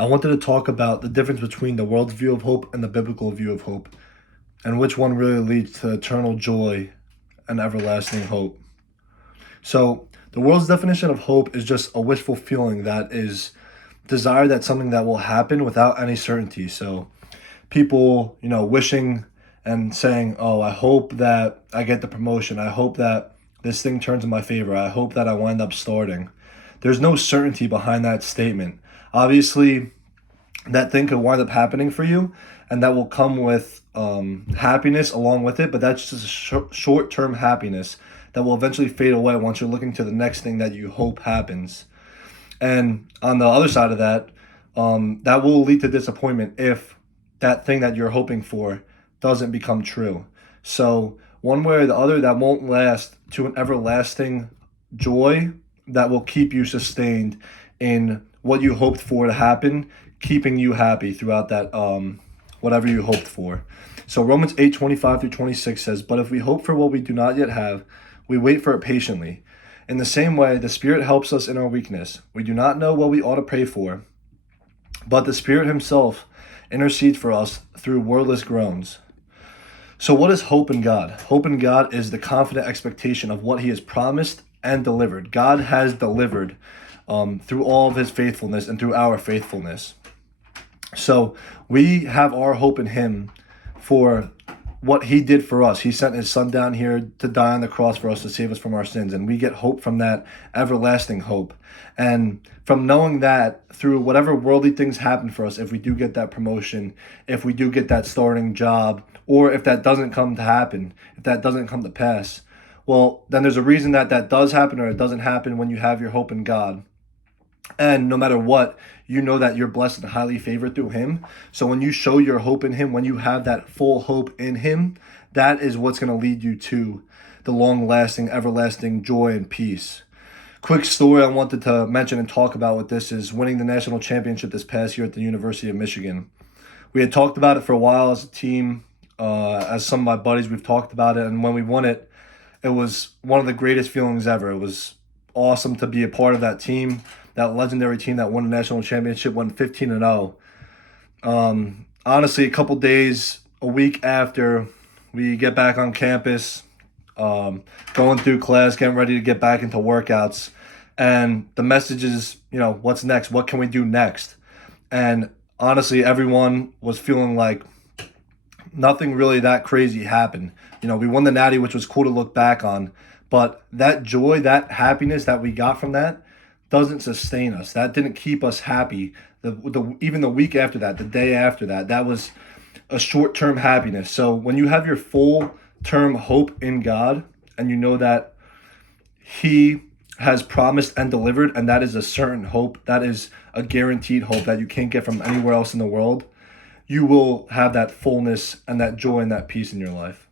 I wanted to talk about the difference between the world's view of hope and the biblical view of hope, and which one really leads to eternal joy and everlasting hope. So, the world's definition of hope is just a wishful feeling that is desire that something that will happen without any certainty. So, people, wishing and saying, "Oh, I hope that I get the promotion. I hope that this thing turns in my favor. I hope that I wind up starting." There's no certainty behind that statement. Obviously, that thing could wind up happening for you, and that will come with happiness along with it, but that's just a short-term happiness that will eventually fade away once you're looking to the next thing that you hope happens. And on the other side of that, that will lead to disappointment if that thing that you're hoping for doesn't become true. So one way or the other, that won't last to an everlasting joy that will keep you sustained in what you hoped for to happen, keeping you happy throughout that whatever you hoped for. So Romans 8:25-26 says, "But if we hope for what we do not yet have, we wait for it patiently. In the same way, the Spirit helps us in our weakness. We do not know what we ought to pray for, but the Spirit Himself intercedes for us through wordless groans." So what is hope in God? Hope in God is the confident expectation of what He has promised and delivered. God has delivered through all of His faithfulness and through our faithfulness. So we have our hope in Him for what He did for us. He sent His Son down here to die on the cross for us to save us from our sins. And we get hope from that everlasting hope. And from knowing that through whatever worldly things happen for us, if we do get that promotion, if we do get that starting job, or if that doesn't come to happen, if that doesn't come to pass, well, then there's a reason that that does happen or it doesn't happen when you have your hope in God. And no matter what, you know that you're blessed and highly favored through Him. So when you show your hope in Him, when you have that full hope in Him, that is what's going to lead you to the long-lasting, everlasting joy and peace. Quick story I wanted to mention and talk about with this is winning the national championship this past year at the University of Michigan. We had talked about it for a while as a team, as some of my buddies, we've talked about it. And when we won it, it was one of the greatest feelings ever. It was awesome to be a part of that team, that legendary team that won the national championship, went 15-0. Honestly, a couple days, a week after we get back on campus, going through class, getting ready to get back into workouts, and the message is, what's next? What can we do next? And honestly, everyone was feeling like nothing really that crazy happened. We won the Natty, which was cool to look back on, but that joy, that happiness that we got from that doesn't sustain us. That didn't keep us happy. Even the week after that, the day after that, that was a short-term happiness. So when you have your full-term hope in God and you know that He has promised and delivered, and that is a certain hope, that is a guaranteed hope that you can't get from anywhere else in the world, you will have that fullness and that joy and that peace in your life.